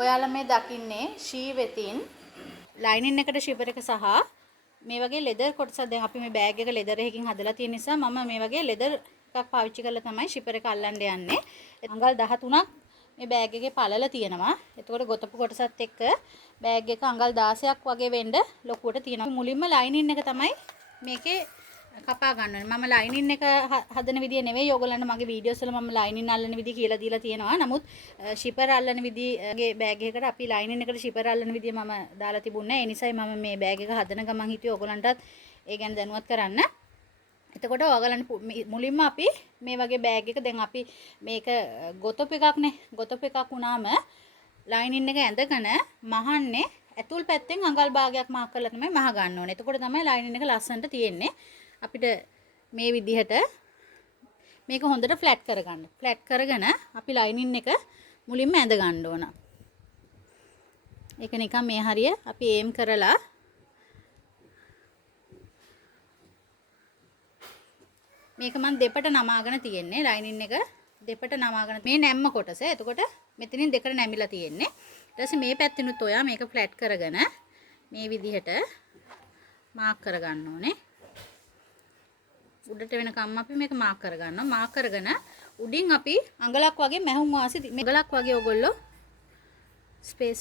ඔයාලා මේ දකින්නේ ෂී වෙතින් ලයිනින් එකට ෂිපර් එක සහ මේ වගේ ලෙදර් කොටසක් දැන් අපි මේ බෑග් එක ලෙදර් එකකින් හදලා තියෙන නිසා මම මේ වගේ ලෙදර් එකක් පාවිච්චි කරලා තමයි ෂිපර් එක අල්ලන්න යන්නේ. අඟල් 13ක් මේ බෑග් එකේ පළල තියෙනවා. එතකොට ගොතපු කොටසත් එක්ක බෑග් එක අඟල් 16ක් වගේ වෙන්න ලොකුවට තියෙනවා. මුලින්ම ලයිනින් එක තමයි මේකේ කපා ගන්න ඕනේ. මම ලයිනින් එක හදන විදිය නෙවෙයි ඔයගොල්ලන්ට මගේ වීඩියෝස් වල මම ලයිනින් අල්ලන විදිය කියලා දීලා තියෙනවා. නමුත් ෂිපර් අල්ලන විදියගේ බෑග් එකකට අපි ලයිනින් එකට ෂිපර් අල්ලන විදිය මම දාලා තිබුණේ නැහැ. ඒ නිසායි මම මේ බෑග් එක හදන ගමන් හිතුවේ ඔයගොල්ලන්ටත් ඒ ගැන දැනුවත් කරන්න. එතකොට ඔයගලන්ට මුලින්ම අපි මේ වගේ බෑග් එක දැන් අපි මේක ගොතපු එකක්නේ. ගොතපු එකක් වුණාම ලයිනින් එක ඇඳගෙන මහන්නේ ඇතුල් පැත්තෙන් අඟල් භාගයක් මාක් කරලා තමයි මහ ගන්න ඕනේ. එතකොට තමයි ලයිනින් එක ලස්සනට තියෙන්නේ. අපිට මේ විදිහට මේක හොඳට ෆ්ලැට් කරගන්න. ෆ්ලැට් කරගෙන අපි ලයිනින් එක මුලින්ම ඇඳ ගන්න ඕන. ඒක නිකන් මේ හරිය අපි ඒම් කරලා මේක මම දෙපට නමාගෙන තියෙන්නේ ලයිනින් එක දෙපට නමාගෙන මේ නැම්ම කොටස. එතකොට මෙතනින් දෙකට නැමිලා තියෙන්නේ. ඊට පස්සේ මේ පැත්තෙනුත් ඔයා මේක ෆ්ලැට් කරගෙන මේ විදිහට මාක් කරගන්න ඕනේ. උඩට වෙනකම් අපි මේක මාක් කරගන්නවා. මාක් කරගෙන උඩින් අපි අඟලක් වගේ මැහුම් වාසි අඟලක් වගේ ඔයගොල්ලෝ ස්පේස්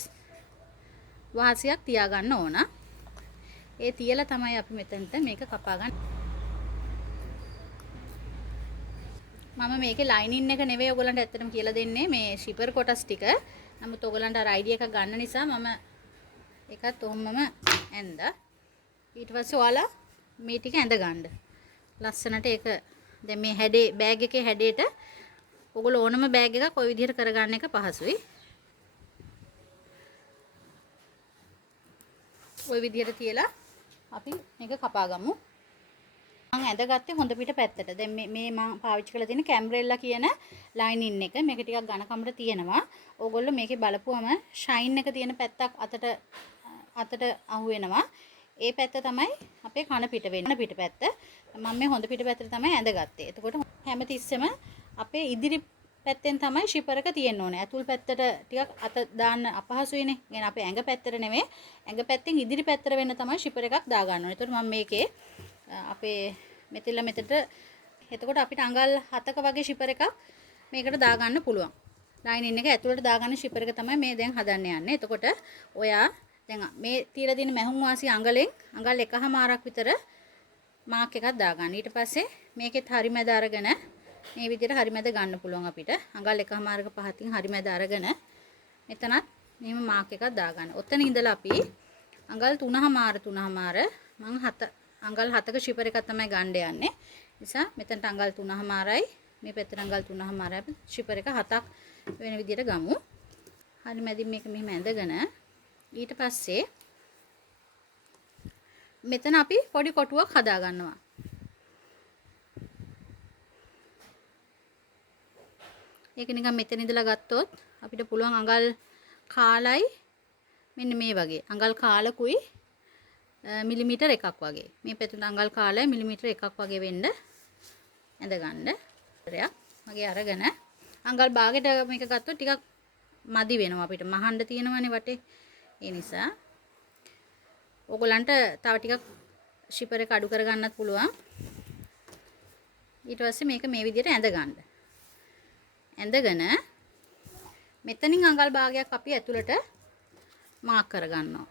වාසියක් තියාගන්න ඕන. ඒ තියලා තමයි අපි මෙතනට මේක කපා ගන්න. මම මේකේ ලයිනින් එක නෙවෙයි ඔයගොල්ලන්ට ඇත්තටම කියලා දෙන්නේ මේ ෂිපර් කොටස් ටික. නමුත් ඔයගොල්ලන්ට අර අයිඩියා එකක් ගන්න නිසා මම ඒකත් ඔහොමම ඇඳා. ඊට පස්සේ ඔයාලා මේ ටික ඇඳ ගන්න. ලස්සනට ඒක දැන් මේ හැඩේ බෑග් එකේ හැඩේට ඔයගොල්ලෝ ඕනම බෑග් එකක් ওই විදිහට කරගන්න එක පහසුයි. ওই විදිහට තියලා අපි මේක කපා ගමු. මම ඇඳගත්තේ හොඳ පිට පැත්තට. දැන් මේ මම පාවිච්චි කරලා තියෙන කැම්බරෙල්ලා කියන ලයිනින් එක. මේක ටිකක් ඝනකමට තියෙනවා. ඕගොල්ලෝ මේකේ බලපුවම ෂයින් එක තියෙන පැත්තක් අතට අහු වෙනවා. ඒ පැත්ත තමයි අපේ කන පිට වෙන්නේ. පිට පැත්ත. මම මේ හොඳ පිට පැත්තට තමයි ඇඳගත්තේ. එතකොට හැමතිස්සෙම අපේ ඉදිරි පැත්තෙන් තමයි ෂිපර් එක තියෙන්න ඕනේ. ඇතුල් පැත්තට ටිකක් අත දාන්න අපහසුයිනේ. يعني අපේ ඇඟ පැත්තට නෙමෙයි. ඇඟ පැත්තෙන් ඉදිරි පැත්තට වෙන්න තමයි ෂිපර් එකක් දා ගන්න ඕනේ. එතකොට මම මේකේ අපේ මෙතෙල්ල මෙතට එතකොට අපිට අඟල් 7ක වගේ ෂිපර් එකක් මේකට දා ගන්න පුළුවන්. ලයිනින් එක ඇතුළට දා ගන්න ෂිපර් එක තමයි මේ දැන් හදන්න යන්නේ. එතකොට ඔයා දැන් මේ තියලා තියෙන මැහුම් වාසි අඟලෙන් අඟල් 1/2 විතර මාක් එකක් දා ගන්න. ඊට පස්සේ මේකෙත් හරිමැද අරගෙන මේ විදිහට හරිමැද ගන්න පුළුවන් අපිට. අඟල් 1/2ක පහතින් හරිමැද අරගෙන මෙතනත් මෙහෙම මාක් එකක් දා ගන්න. ඔතන ඉඳලා අපි අඟල් 3/2 මම අඟල් 7ක ෂිපර් එකක් තමයි ගන්න යන්නේ. නිසා මෙතනට අඟල් 3/2යි මේ පැත්තට අඟල් 3/2යි අපි ෂිපර් එක 7ක් වෙන විදිහට ගමු. හරි මැදින් මේක මෙහෙම ඇඳගෙන ඊට පස්සේ මෙතන අපි පොඩි කොටුවක් හදා ගන්නවා. ඒක නිකන් මෙතන ඉඳලා ගත්තොත් අපිට පුළුවන් අඟල් කාලයි මෙන්න මේ වගේ අඟල් කාලකුයි මිලිමීටර් එකක් වගේ මේ පැතුන අඟල් කාලය මිලිමීටර් එකක් වගේ වෙන්න ඇඳ ගන්න. වගේ අරගෙන අඟල් භාගයට මේක ගත්තොත් ටිකක් මදි වෙනවා අපිට මහන්න තියෙනවනේ වටේ. ඒ නිසා ඕගොල්ලන්ට තව ටිකක් ෂිපර් එක අඩු කර ගන්නත් පුළුවන්. ඊට පස්සේ මේක මේ විදිහට ඇඳ ගන්න. ඇඳගෙන මෙතනින් අඟල් භාගයක් අපි ඇතුළට මාක් කර ගන්නවා.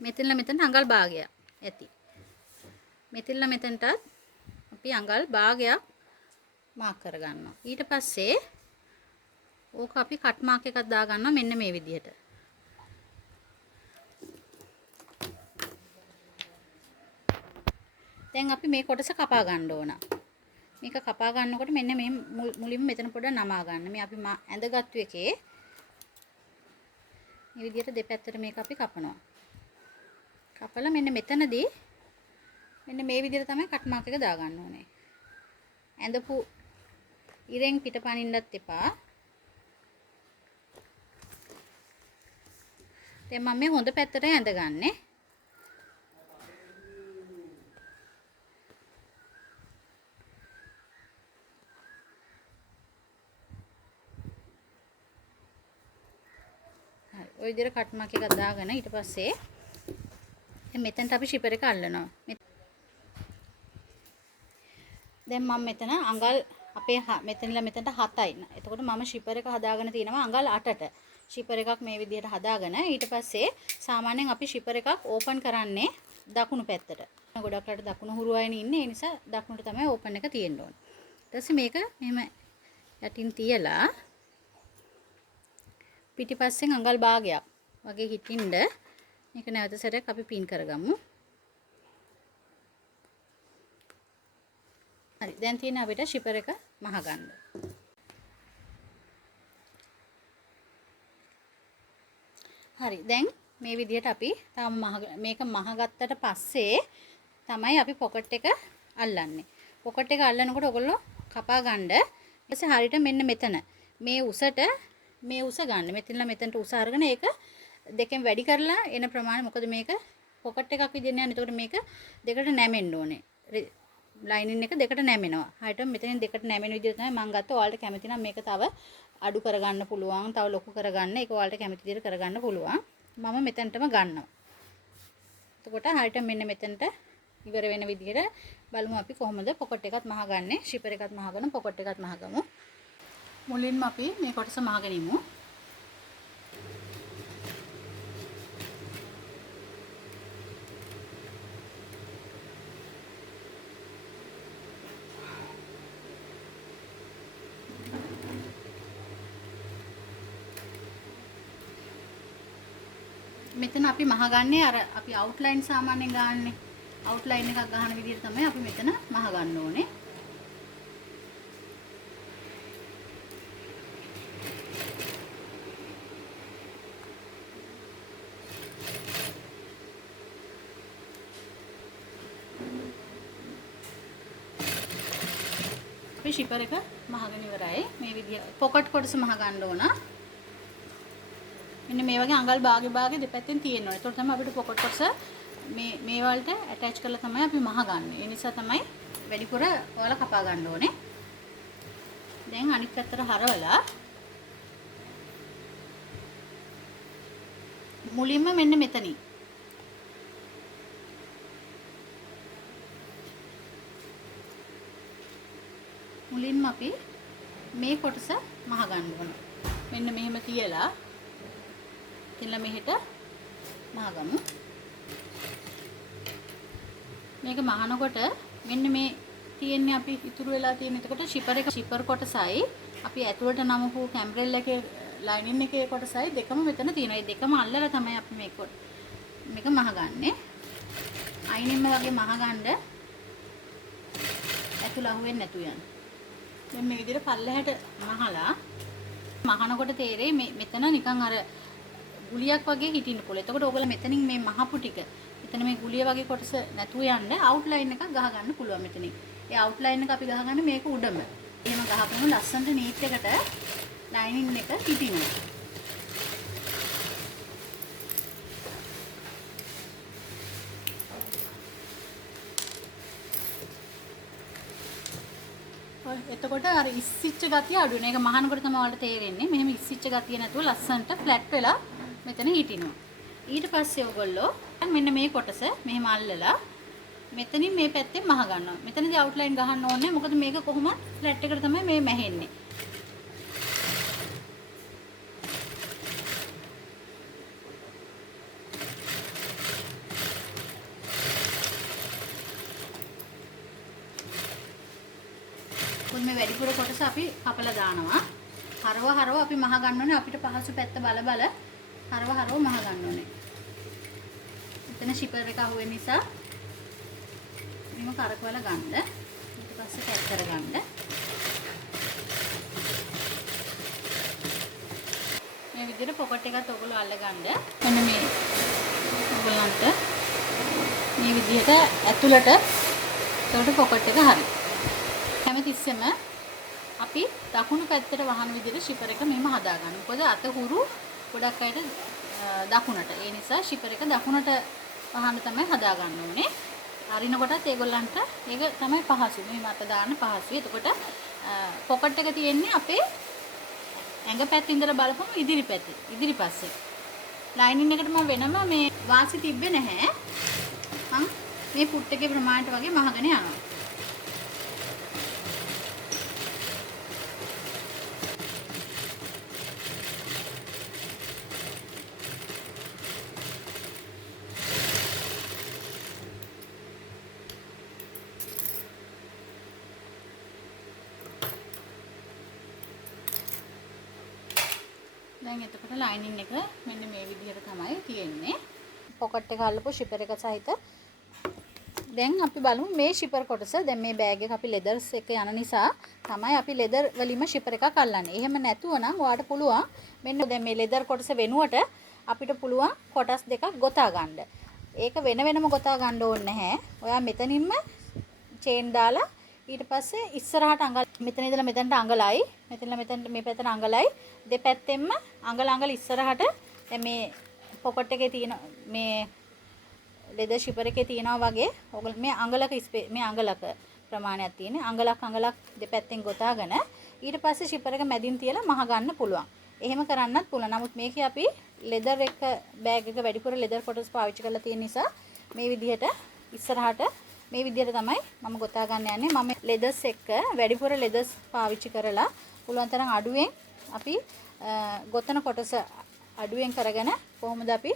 මෙතන අඟල් භාගයක් ඇති. මෙතනටත් අපි අඟල් භාගයක් මාක් කර ගන්නවා. ඊට පස්සේ ඕක අපි කට් මාක් එකක් දා ගන්නවා මෙන්න මේ විදිහට. දැන් අපි මේ කොටස කපා ගන්න ඕන. මේක කපා ගන්නකොට මෙන්න මේ මුලින්ම මෙතන පොඩ නමා ගන්න. මේ අපි ඇඳගත්තු එකේ මේ විදිහට දෙපැත්තට මේක අපි කපනවා. කපලා මෙන්න මෙතනදී මෙන්න මේ විදිහට තමයි කට් මාක් එක දා ගන්න ඕනේ. ඇඳපු ඉරෙන් පිටපනින්නත් එපා. දැන් මම මේ හොඳ පැත්තට ඇඳගන්නේ. ඔය විදිහට කට් මාක් එකක් දාගෙන ඊට පස්සේ දැන් මෙතනට අපි ෂිපර් එක අල්ලනවා. දැන් මම මෙතන අඟල් අපේ මෙතනලා මෙතනට 7යි. එතකොට මම ෂිපර් එක හදාගෙන තියෙනවා අඟල් 8ට. ෂිපර් එකක් මේ විදිහට හදාගෙන ඊට පස්සේ සාමාන්‍යයෙන් අපි ෂිපර් එකක් ඕපන් කරන්නේ දකුණු පැත්තට. ගොඩක් රට දකුණු හුරු අයනේ ඉන්නේ. ඒ නිසා දකුණට තමයි ඕපන් එක තියෙන්න ඕනේ. ඊට පස්සේ මේක මෙහෙම යටින් තියලා පිටිපස්සෙන් අඟල් භාගයක් වගේ හිටින්න මේක නැවත සැරයක් අපි පින් කරගමු. හරි දැන් තියෙන අපිට ෂිපර් එක මහ ගන්න. හරි දැන් මේ විදිහට අපි තාම මේක මහ ගත්තට පස්සේ තමයි අපි පොකට් එක අල්ලන්නේ. පොකට් එක අල්ලනකොට ඔයගොල්ලෝ කපා ගන්න. ඊපස්සේ හරියට මෙන්න මෙතන මේ උසට මේ උස ගන්න. මෙතනලා මෙතනට උස අරගෙන ඒක දෙකෙන් වැඩි කරලා එන ප්‍රමාණය මොකද මේක පොකට් එකක් විදිහට යන්නේ. එතකොට මේක දෙකට නැමෙන්න ඕනේ. ලයිනින් එක දෙකට නැමෙනවා. හරියට මෙතනින් දෙකට නැමෙන විදිහට තමයි මම ගත්තා. ඔයාලට කැමති නම් මේක තව අඩු කරගන්න පුළුවන්. තව ලොකු කරගන්න. ඒක ඔයාලට කැමති විදිහට කරගන්න පුළුවන්. මම මෙතනටම ගන්නවා. එතකොට හරියට මෙන්න මෙතනට ඉවර වෙන විදිහට බලමු අපි කොහොමද පොකට් එකත් මහගන්නේ. ෂිපර් එකත් මහගන්න පොකට් එකත් මහගමු. මුලින්ම අපි මේ කොටස මහගනිමු. මෙතන අපි මහගන්නේ අර අපි අවුට්ලයින් සාමාන්‍යයෙන් ගන්නනේ. අවුට්ලයින් එකක් ගන්න විදිහට තමයි අපි මෙතන මහගන්න ඕනේ. අපි ෂිපර් එක මහගෙන ඉවරයි. මේ විදිහ පොකට් කොටස මහගන්න ඕන. මෙන්න මේ වගේ අඟල් භාගේ දෙපැත්තෙන් තියෙන්න ඕනේ. ඒතකොට තමයි අපිට පොකට් කොටස මේ වලට ඇටච් කරලා තමයි අපි මහගන්නේ. ඒ නිසා තමයි වැඩිපුර ඔයාලා කපා ගන්න ඕනේ. දැන් අනිත් පැත්තට හරවලා මුලින්ම මෙන්න මෙතනින් මුලින්ම අපි මේ කොටස මහගන්න ඕනේ. මෙන්න මෙහෙම තියලා ඉතින්ලා මෙහෙට මහගමු. මේක මහනකොට මෙන්න මේ තියෙන්නේ අපි ඉතුරු වෙලා තියෙන. එතකොට ෂිපර් කොටසයි අපි ඇතුළට නමපු කැම්බරෙල් එකේ ලයිනින් එකේ කොටසයි දෙකම මෙතන තියෙනවා. මේ දෙකම අල්ලලා තමයි අපි මේක මහගන්නේ. අයිනින්ම වගේ මහගන්න ඇතුළ අහුවෙන්නේ නැතු යන. දැන් මේ විදිහට පල්ලෙහාට මහලා මහනකොට තේරෙයි මෙතන නිකන් අර ගුලියක් වගේ හිටින්න පුළුවන්. එතකොට ඔයගොල්ලෝ මෙතනින් මේ මහපු ටික මෙතන මේ ගුලිය වගේ කොටස නැතුව යන්න අවුට්ලයින් එකක් ගහ ගන්න පුළුවන් මෙතනින්. ඒ අවුට්ලයින් එක අපි ගහගන්නේ මේක උඩම. එහෙම ගහපුවම ලස්සනට නීට් එකට ලයිනින් එක හිටිනවා. එතකොට අර ඉස්සිච්ච ගතිය අඩු වෙන. ඒක මහනකොට තමයි ඔයාලට තේරෙන්නේ. මෙහෙම ඉස්සිච්ච ගතිය නැතුව ලස්සනට ෆ්ලැට් වෙලා මෙතන හිටිනවා. ඊට පස්සේ ඔයගොල්ලෝ මෙන්න මේ කොටස මෙහෙම අල්ලලා මෙතනින් මේ පැත්තෙන් මහ ගන්නවා. මෙතනදී අවුට්ලයින් ගහන්න ඕනේ. මොකද මේක කොහොමද ෆ්ලැට් එකට තමයි මේ මැහෙන්නේ. මේ වැඩිපුර කොටස අපි කපලා දානවා. හරව අපි මහ ගන්න ඕනේ. අපිට පහසු පැත්ත බල හරව මහ ගන්න ඕනේ. එතන ෂිපර් එක අහුවෙන නිසා මේක කරකවලා ගන්න. ඊට පස්සේ පැක් කරගන්න. මේ විදිහට පොකට් එකත් ඔයගොල්ලෝ අල්ලගන්න. මෙන්න මේ ඔයගොල්ලන්ට මේ විදිහට ඇතුළට ඒකට පොකට් එක හරි. හැමතිස්සෙම අපි දකුණු පැත්තට වහන විදිහට ෂිපර් එක මෙහෙම හදා ගන්න. මොකද අත හුරු ගොඩක් අයට දකුණට. ඒ නිසා ෂිපර් එක දකුණට වහන්න තමයි හදා ගන්න ඕනේ. අරිනකොටත් ඒගොල්ලන්ට ඒක තමයි පහසු. මේ මත දාන්න පහසුයි. එතකොට පොකට් එක තියෙන්නේ අපේ ඇඟ පැත්තේ ඉඳලා බලපුවම ඉදිරිපස්සේ. ලයිනින් එකට මම වෙනම මේ වාසි තිබ්බේ නැහැ. මම මේ පුට් එකේ ප්‍රමාණයට වගේ මහගෙන යනවා. දැන් එතකොට ලයිනින් එක මෙන්න මේ විදිහට තමයි තියෙන්නේ. පොකට් එක අල්ලපු ෂිපර් එක සහිත. දැන් අපි බලමු මේ ෂිපර් කොටස. දැන් මේ බෑග් එක අපි ලෙදර්ස් එක යන නිසා තමයි අපි ලෙදර් වලින්ම ෂිපර් එකක් අල්ලන්නේ. එහෙම නැතුව නම් ඔයාලට පුළුවන් මෙන්න දැන් මේ ලෙදර් කොටස වෙනුවට අපිට පුළුවන් කොටස් දෙකක් ගොතා ගන්න. ඒක වෙන වෙනම ගොතා ගන්න ඕනේ නැහැ. ඔයා මෙතනින්ම චේන් දාලා ඊට පස්සේ ඉස්සරහට මෙතන ඉඳලා මෙතනට අඟලයි, මෙතන ඉඳලා මෙතනට මේ පැත්තට අඟලයි, දෙපැත්තෙන්ම අඟල ඉස්සරහට දැන් මේ පොකට් එකේ තියෙන මේ ලෙදර් ෂිපර් එකේ තියෙනවා වගේ ඔයගොල්ලෝ මේ අඟලක ප්‍රමාණයක් තියෙන අඟලක් දෙපැත්තෙන් ගොතාගෙන ඊට පස්සේ ෂිපර් එක මැදින් තියලා මහ ගන්න පුළුවන්. එහෙම කරන්නත් පුළුවන්. නමුත් මේකේ අපි ලෙදර් එක බෑග් එක වැඩිපුර ලෙදර් කොටස් පාවිච්චි කරලා තියෙන නිසා මේ විදිහට ඉස්සරහට මේ විදිහට තමයි මම ගොතා ගන්න යන්නේ. මම ලෙදර්ස් එක වැඩිපුර ලෙදර්ස් පාවිච්චි කරලා පුළුවන් තරම් අඩුවෙන් අපි ගොතන කොටස අඩුවෙන් කරගෙන කොහොමද අපි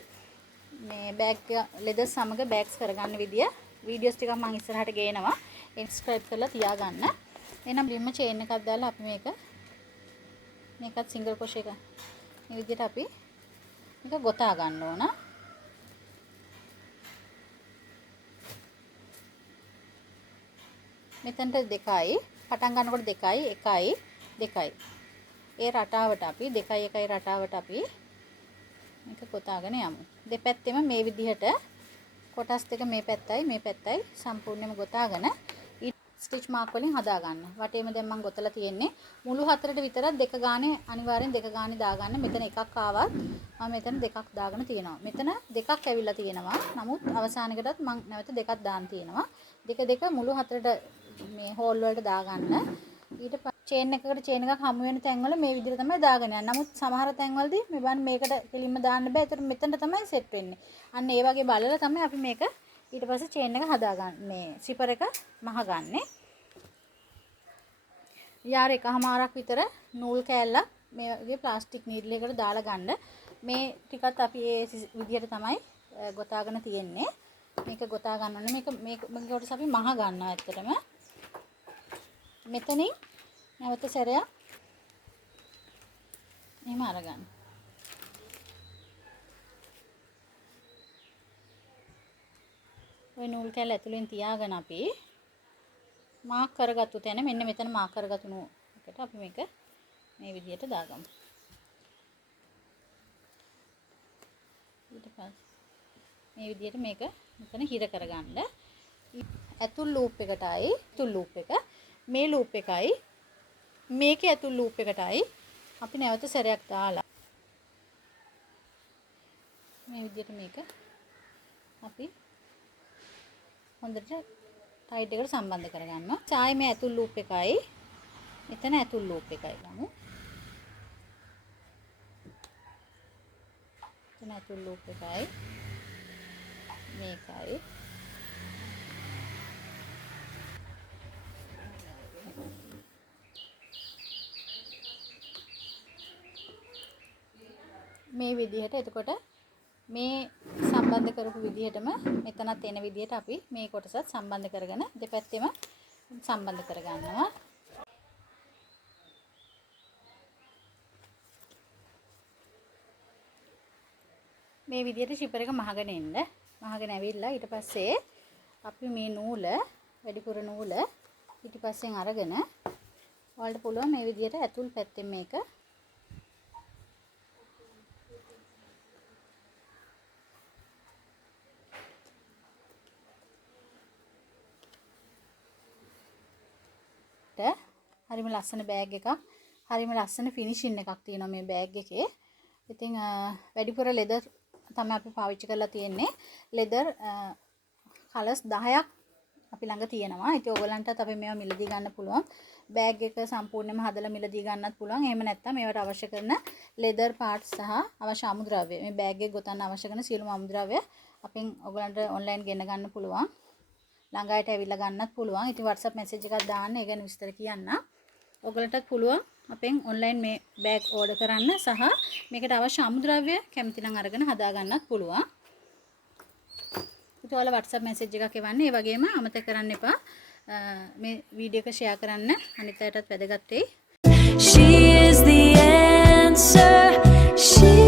මේ බෑග් ලෙදර්ස් සමග බෑග්ස් කරගන්න විදිය වීඩියෝස් ටිකක් මම ඉස්සරහට ගේනවා. සබ්ස්ක්‍රයිබ් කරලා තියාගන්න. එහෙනම් ලිම්ම චේන් එකක් දාලා අපි මේකත් සිංගල් ක්‍රොෂේ එක මේ විදිහට අපි මේක ගොතා ගන්න ඕන. මෙතනට දෙකයි පටන් ගන්නකොට දෙකයි එකයි දෙකයි. ඒ රටාවට අපි 2 1 රටාවට අපි මේක ගොතාගෙන යමු. දෙපැත්තෙම මේ විදිහට කොටස් දෙක මේ පැත්තයි සම්පූර්ණයෙන්ම ගොතාගෙන ස්ටිච් මාක් වලින් හදා ගන්න. වටේම දැන් මම ගොතලා තියෙන්නේ මුළු හතරට විතරක් දෙක ගානේ අනිවාර්යෙන් දෙක ගානේ දාගන්න. මෙතන එකක් ආවත් මම මෙතන දෙකක් දාගෙන තියෙනවා. මෙතන දෙකක් ඇවිල්ලා තියෙනවා. නමුත් අවසානයකටත් මම නැවත දෙකක් දාන්න තියෙනවා. දෙක මුළු හතරට මේ හෝල් වලට දාගන්න. ඊට චේන් එකකට චේන් එකක් හමු වෙන තැන්වල මේ විදිහට තමයි දාගෙන යන්නේ. නමුත් සමහර තැන්වලදී මේ බලන්න මේකට කෙලින්ම දාන්න බෑ. ඒතර මෙතන තමයි සෙට් වෙන්නේ. අන්න ඒ වගේ බලලා තමයි අපි මේක ඊට පස්සේ චේන් එක හදාගන්න මේ සිපර් එක මහගන්නේ. යාර එකමාරක් විතර නූල් කෑල්ලක් මේ වගේ ප්ලාස්ටික් නීඩල් එකකට දාලා ගන්න. මේ ටිකත් අපි ඒ විදිහට තමයි ගොතාගෙන තියෙන්නේ. මේක ගොතා ගන්න ඕනේ. මේක කොටස අපි මහ ගන්නවා ඇත්තටම. මෙතනින් නැවත සැරයක් එහෙම අරගන්න. ඔය නූල් කැල්ල ඇතුලෙන් තියාගෙන අපි මාක් කරගත්තු තැන මෙන්න මෙතන මාක් කරගත්තු එකට අපි මේක මේ විදිහට දාගමු. ඊට පස්සේ මේ විදිහට මේක මෙතන හිර කරගන්න. ඇතුල් ලූප් එකටයි ඇතුල් ලූප් එක මේ ලූප් එකයි මේකේ ඇතුල් ලූප් එකටයි අපි නැවත සැරයක් දාලා මේ විදිහට මේක අපි හොඳට ටයිට් එකට සම්බන්ධ කරගන්නවා. චායි මේ ඇතුල් ලූප් එකයි මෙතන ඇතුල් ලූප් එකයි ගමු. මෙතන ඇතුල් ලූප් එකයි මේකයි මේ විදිහට. එතකොට මේ සම්බන්ධ කරපු විදිහටම මෙතනත් එන විදිහට අපි මේ කොටසත් සම්බන්ධ කරගෙන දෙපැත්තෙම සම්බන්ධ කරගන්නවා. මේ විදිහට ෂිපර් එක මහගෙන එන්න. මහගෙන ඇවිල්ලා ඊට පස්සේ අපි මේ නූල වැඩිපුර නූල ඊටපස්සෙන් අරගෙන ඔයාලට පුළුවන් මේ විදිහට ඇතුල් පැත්තෙන් මේක හරිම ලස්සන බෑග් එකක්. හරිම ලස්සන ෆිනිෂින් එකක් තියෙනවා මේ බෑග් එකේ. ඉතින් වැඩිපුර ලෙදර් තමයි අපි පාවිච්චි කරලා තියෙන්නේ. ලෙදර් කලර්ස් 10ක් අපි ළඟ තියෙනවා. ඉතින් ඔයගලන්ටත් අපි මේවා මිලදී ගන්න පුළුවන්. බෑග් එක සම්පූර්ණයෙන්ම හදලා මිලදී ගන්නත් පුළුවන්. එහෙම නැත්නම් මේවට අවශ්‍ය කරන ලෙදර් පාර්ට්ස් සහ අවශ්‍ය අමුද්‍රව්‍ය මේ බෑග් එක ගොතන්න අවශ්‍ය කරන සියලුම අමුද්‍රව්‍ය අපෙන් ඔයගලන්ට ඔන්ලයින් ගෙන ගන්න පුළුවන්. ළඟායට ඇවිල්ලා ගන්නත් පුළුවන්. ඉතින් WhatsApp message එකක් දාන්න ඒ ගැන විස්තර කියන්න. ඔයගලන්ටත් පුළුවන් අපෙන් ඔන්ලයින් මේ බෑග් ඕඩර් කරන්න සහ මේකට අවශ්‍ය අමුද්‍රව්‍ය කැමති නම් අරගෙන හදා ගන්නත් පුළුවන්. ඉතින් ඔයාලා WhatsApp message එකක් එවන්න. ඒ වගේම අමතක කරන්න එපා මේ වීඩියෝ එක share කරන්න. අනිත් අයටත් වැදගත් වෙයි. She is the answer. She